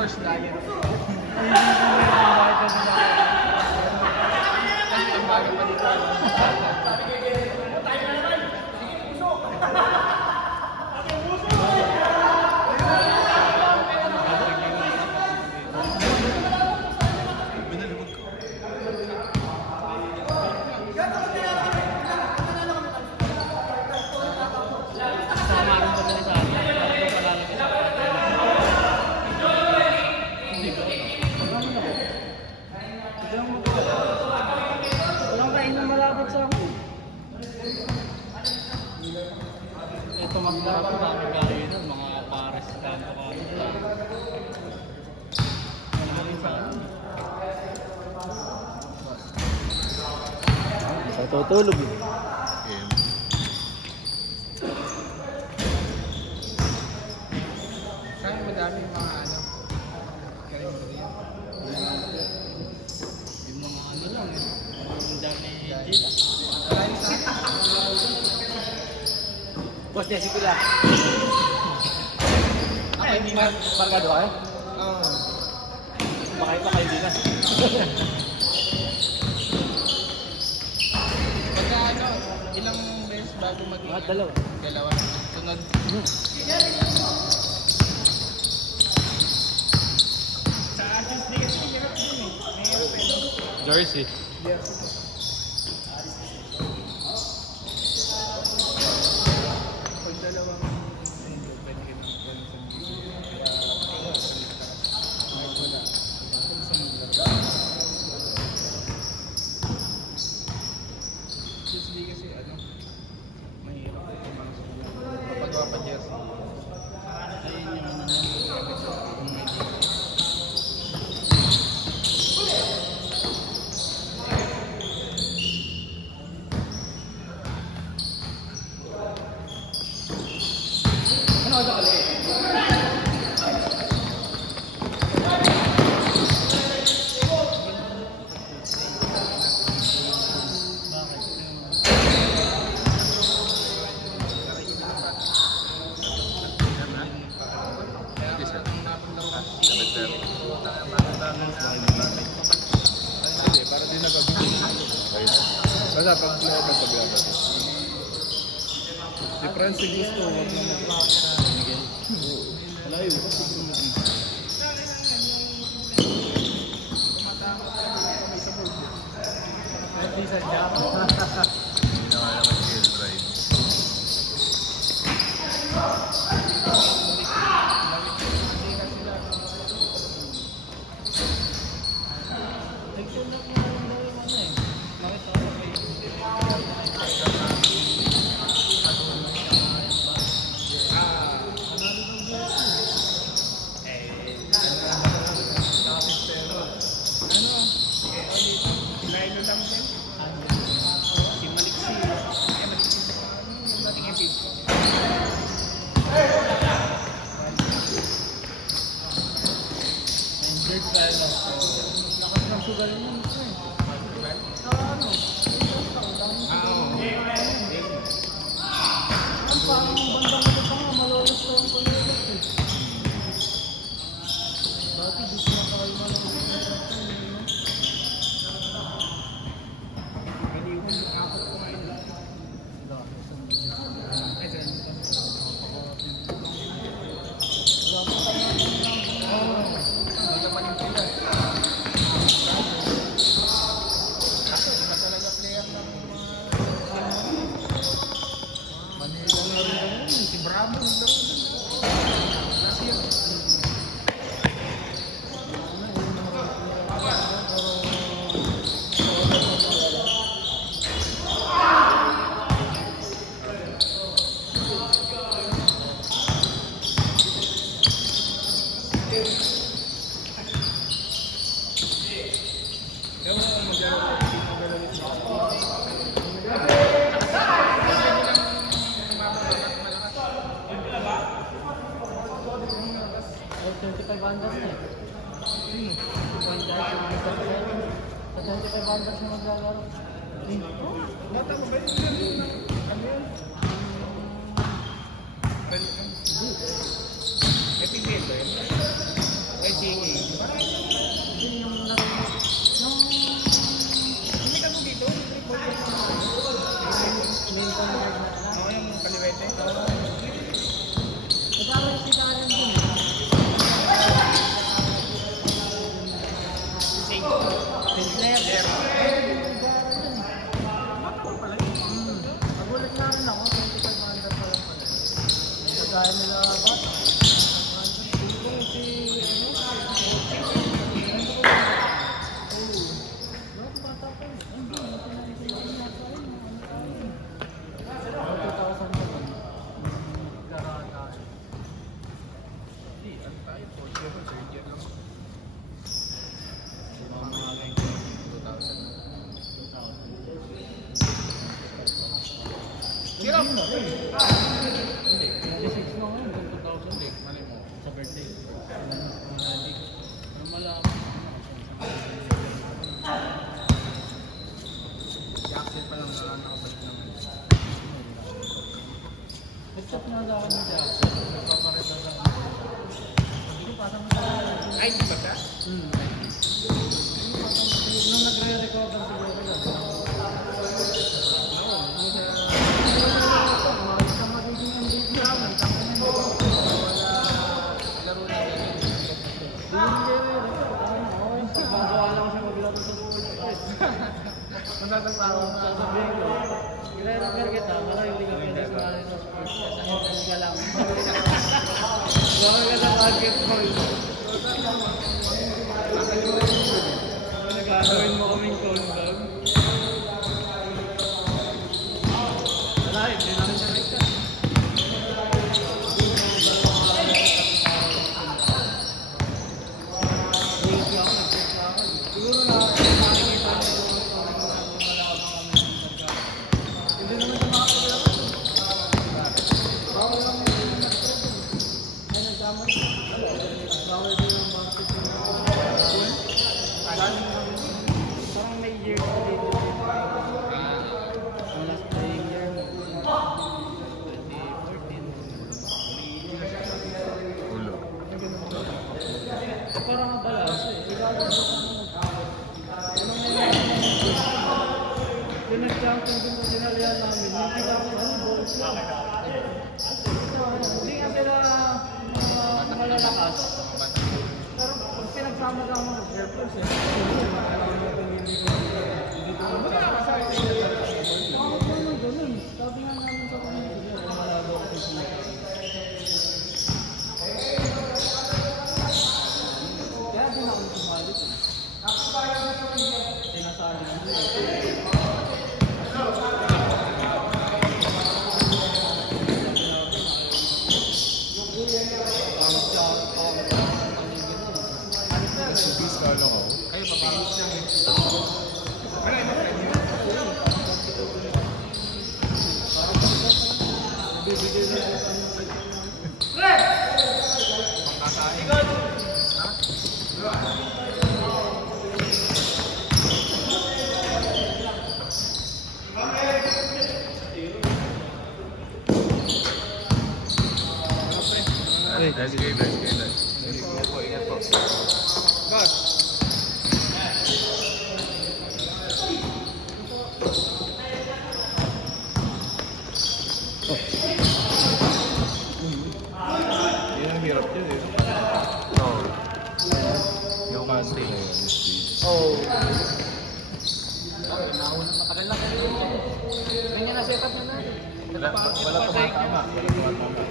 First diet. Walang kain na malapit sa akin. Ito magdarapo dami gaya nun, mga pares kanto kami. Sa tutulog eh. Kaya madami mga ano, kaya mo rin. Yung mga ano lang eh. Ang dami dito. Boss Jessica lang. Ay, hindi na. Barkado kayo? Oo. Baka ito kayo hindi na. Pagka ano, ilang beses bago maging Mga dalawa. dalawa. Sunod. Sa akin, hindi kasi hirap dun eh. Mahirap eh, no? Jersey. Yes. Pag dalawang mundo, pwede ka naman sa mundo. Kaya, ay, wala. Kung sa mundo. Usually kasi, ano, mahirap ko pumasok. Kapag wapa jersey. Ayun yung ano na Ano ka kali? Para din nagagawin. Basta pag loob ang sabihan ko. Si Francis gusto, wag naman. Malayo. Bata mo ba yun? Ano yun? Private ba yun? Ay, sige. Yun yung narinig. Hindi ka mo dito? Lincoln Red na lang. Oo, yung kaliwete. Nag-away si Karen din. Sinclair. Nagulat na rin ako, 25 under pa lang pala. Nagkagaya nila bata. Hindi, ano tayo? 4 years, third year lang. Sino? Hindi. 26 na ngayon, 2,000. Hindi, mali mo. Sa birthday. I-accept pa lang na nakabalik naman. Nag-chat na lang ako niya. Nagpaparita lang ako. Sabi ko, parang Ay, di ba siya? nung nagre-record ang siguro ko lang. Sa magiging MVP namin, tapos na Laro na yan. Pagbabawa lang siya maglaro sa sports. Manatagpawa na. Sasabihin ko, i-refer kita, para hindi ka pwede sumali sa sports. Kasi hindi ka lang. Baka ka sa basketball. Nagagawin mo kaming condom. Wala, hindi namin siya nagka. Siguro na makikita niyo kung malabang kami ng merkado. Hindi naman siya makapaglaro. Bawal lang yung ay nagkamay. Bawal din yung basketball. Parang may year pa dito. Ang last playing year mo. 2014. Ulo. Parang mabalas eh. Yung nag-champion din sa sinalihan namin, hindi ka ako balls lang. Hindi nga sila malalakas. Pero pag pinagsama-sama ng purpose eh. Oo, ganun. Sabi nga namin sa community, malabo ako sa kaya din ako sumalit. Sinasabi nila. Subis ka lang ako. Kayo pa ba? Wala, iba pa rin yun. Bibigay na sa ano. Pangkasain. Ha? Let's go, let's go. Ingat po, ingat po. Boss. Yan ang hirap yun eh. Oo. Yung casting. Oo. Matagal lang kayo. Ganyan na setup na natin. Wala tumatama. Wala tumatama.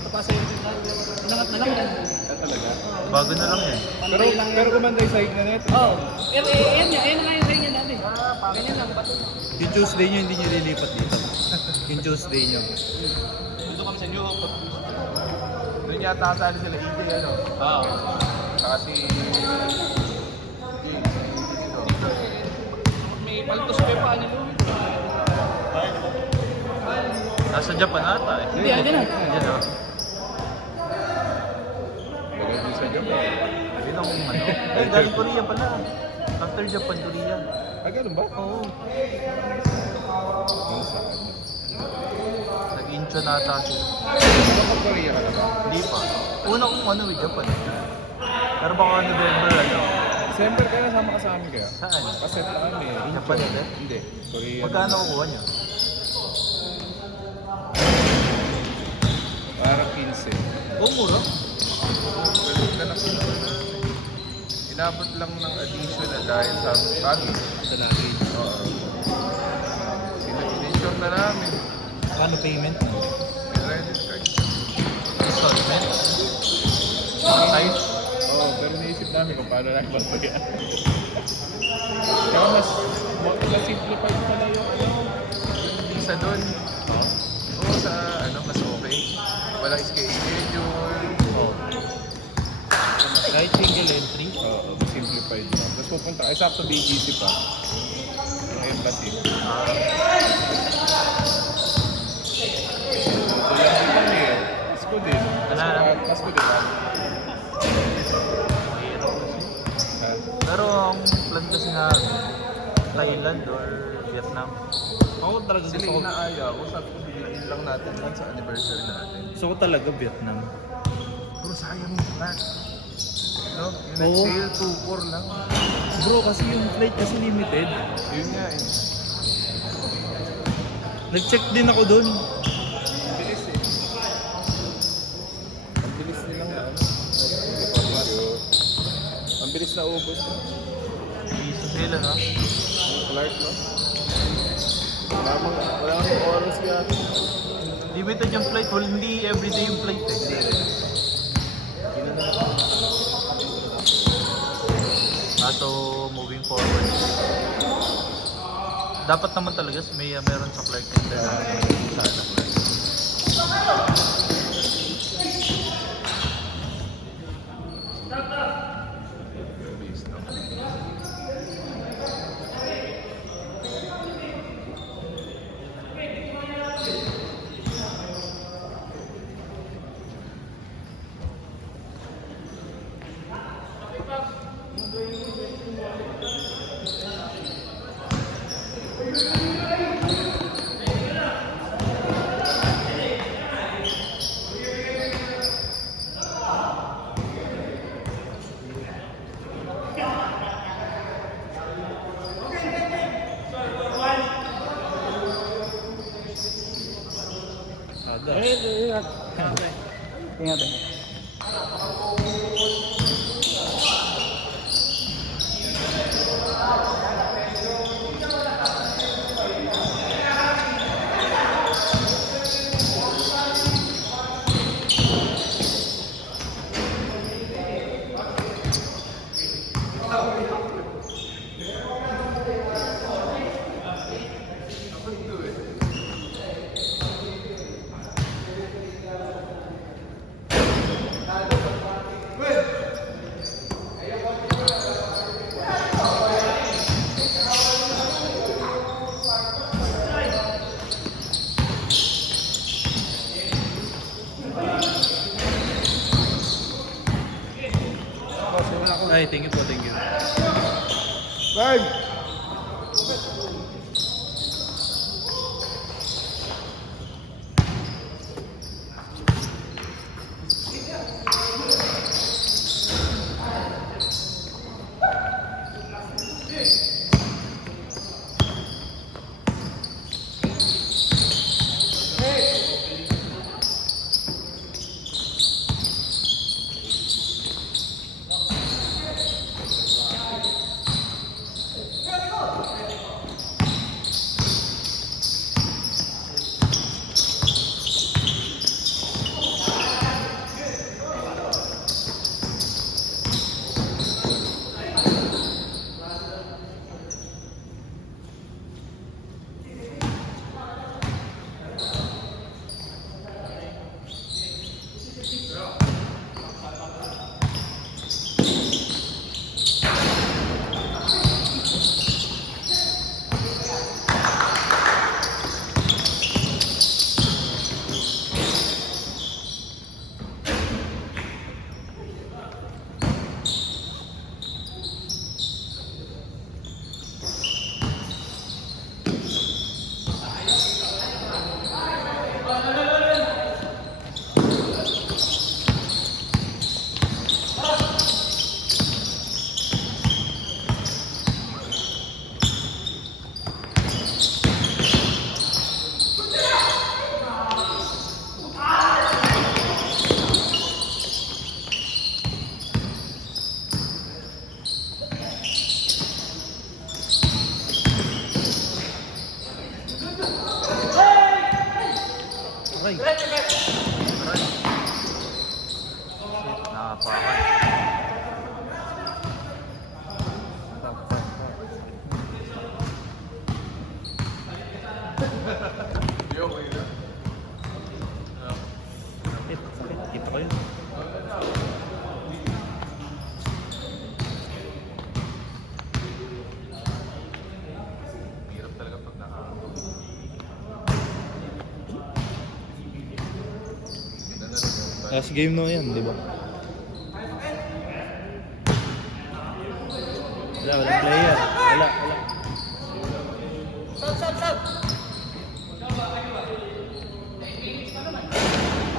Ito pa sa YouTube na. Inangat na lang yan. Talaga? Bago na lang yan. Pero kumanda yung sahig na net. Oo. Yan nga yung sa'yo niya natin. Ganyan lang. Bato. Yung Tuesday nyo, hindi nyo lilipat dito. Yung Tuesday nyo. Dito kami sa New Hope. Doon yata kasali sila Ide, ano? Oo. Saka si... May paltos pa yung paa ni Louie. Nasa Japan ata eh. Hindi, andyan na. Andyan o. Maganda sa Japan. Hindi na kung ano. Ay, galing Korea pala. After Japan, Korea. Ah, ganun ba? Oo. Yung saan? Nag-in 18 na ata sila. Nakapag-Korea ka na ba? Hindi pa. Una kong ano with Japan. Pero baka November ano. December kaya nasama ka sa amin kaya? Saan? Kaset pa kami. Japan ulit? Hindi. Korea. Magkano kukuha niyo? Para 15. Oh, mura. Pero na nakinuha na. Inabot lang ng additional dahil sa bagay. Sa luggage. Oo. Sinag-insure na namin. Paano payment? Credit card. Installment. Ay, Oo, pero naisip namin kung paano namin magpagyan. Kaya mas simplified pala yung ano. Isa doon. Oo, sa ano, mas okay. Walang schedule. Oh. Kahit single entry. Oo, mas simplified lang. Tapos pupunta ka, sakto BGC pa. Yung embassy. Kami eh. Pasko din. Pasko din. mahirap kasi. Ha? Pero ang plan kasi namin, Thailand or Vietnam. Ako talaga Sila gusto ko. inaaya ko, sabi ko bilhin lang natin yan sa anniversary natin. Gusto ko talaga Vietnam. Bro, sayang na. No? Yung Oo. nag-sale 2-4 lang. Bro, kasi yung flight kasi limited. Yun nga eh. Nag-check din ako doon. Ang bilis eh. Ang bilis nilang na ano. Ang bilis na ubos na. Piso sila, no? Yung Clark, no? Wala akong oras yan. Limited yung flight. Well, hindi everyday yung flight eh. So, moving forward. Dapat naman talaga may meron sa Clark International sa ano, Clark. Bilis na. Ada. Ingat. Ingat. Ay, thank you po, thank you. Bag! Last game no yan, di ba? Wala player. Wala.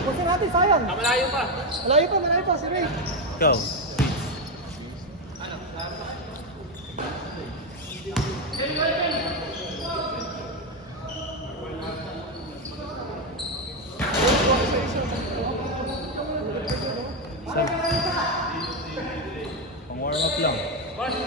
Pusin natin, sayang. Malayo pa, si Ray. Ikaw. Saan? Pang warm up lang. Ano?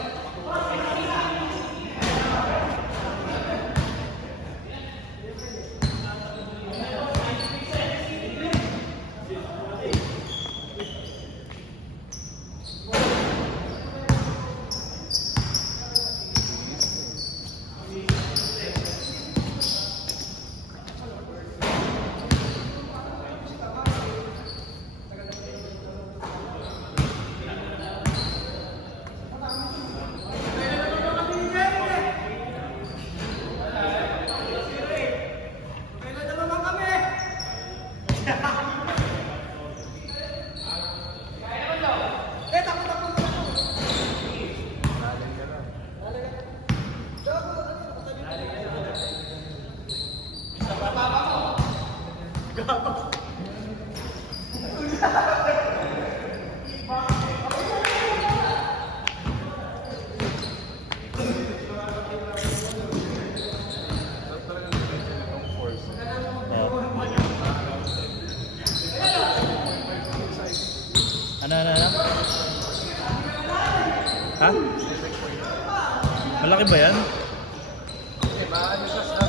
Ha? Malaki ba yan? Maano siya sa...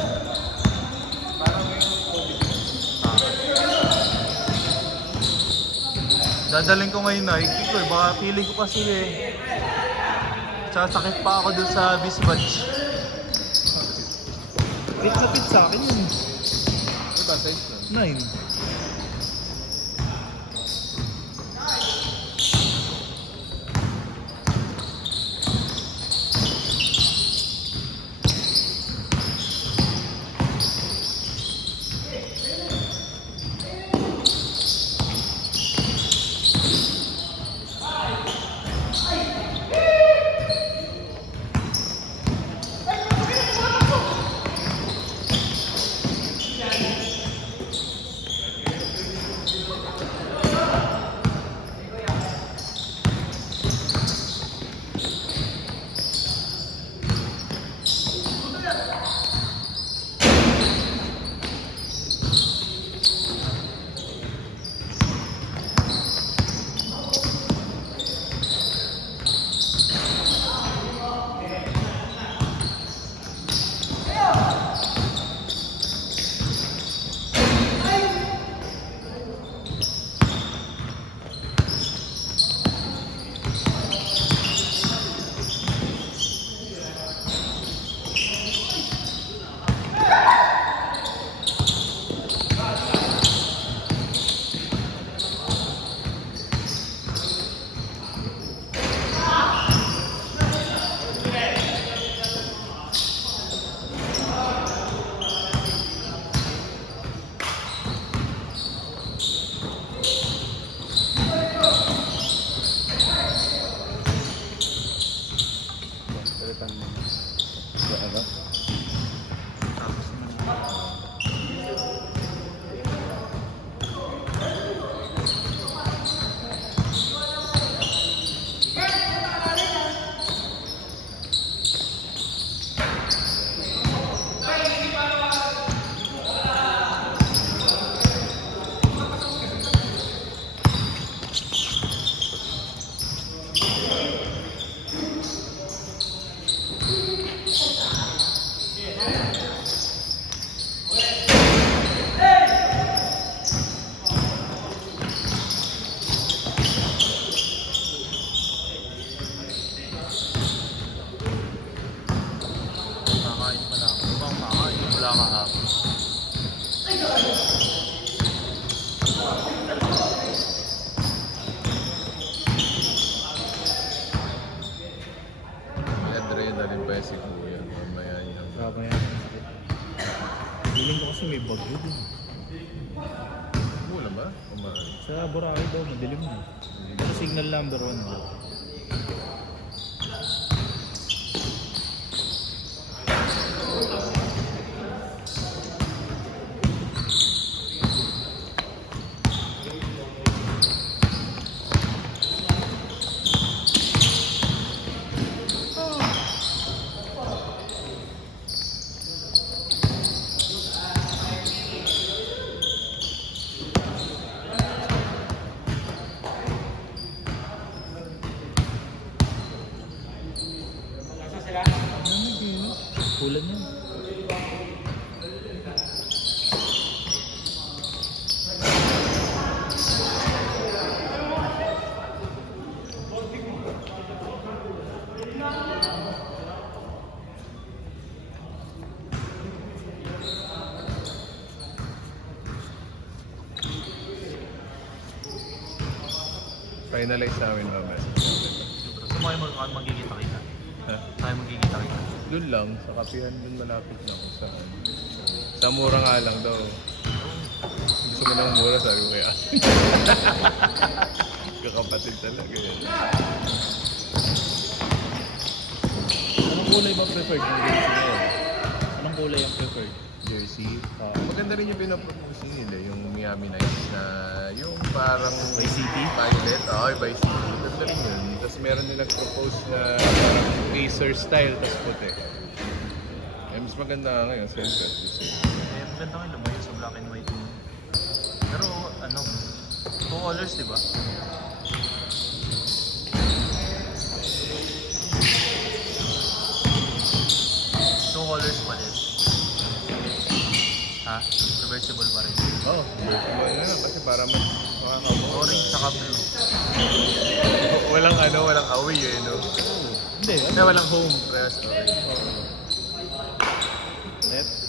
Parang yung COVID. Dadaling ko ngayon Nike ko eh. Baka feeling ko kasi eh. Sasakit pa ako dun sa Bisbatch. Fit na fit sa akin yun. Diba, size nun? 9. Adrenaline pa si Kuya. Mamaya yun. Grabe yan. Feeling ko kasi may bagyo din. Mula ba? Kumain. Sa Boracay daw, madilim na. Pero signal number 1 daw. Kulan yan. Finalize namin mamaya. So mga magkikita-kita. Ha? Tayo magkikita-kita. Doon lang, sa kapihan doon malapit lang kung saan. Sa mura nga lang daw. Gusto mo ng mura, sabi ko kaya. Kakapatid talaga yan. Anong kulay ba preferred ng jersey ngayon? Anong kulay ang preferred? Jersey. Maganda rin yung pinapropose nila, yung Miami Nights na yung parang By City? violet. Oo, by City. Maganda rin yun. Tapos meron din nag-propose na parang racer style, tapos puti. Eh, mas maganda nga ngayon, selfie. Eh, maganda nga lumayo sa black and white yun. Pero ano, 2 colors, di ba? Two colors pa rin. Ha? Reversible pa rin. Oo, kasi para mas makakabawa. Orange saka blue. Walang walang away eh, no? Hindi, Walang home, press. Net.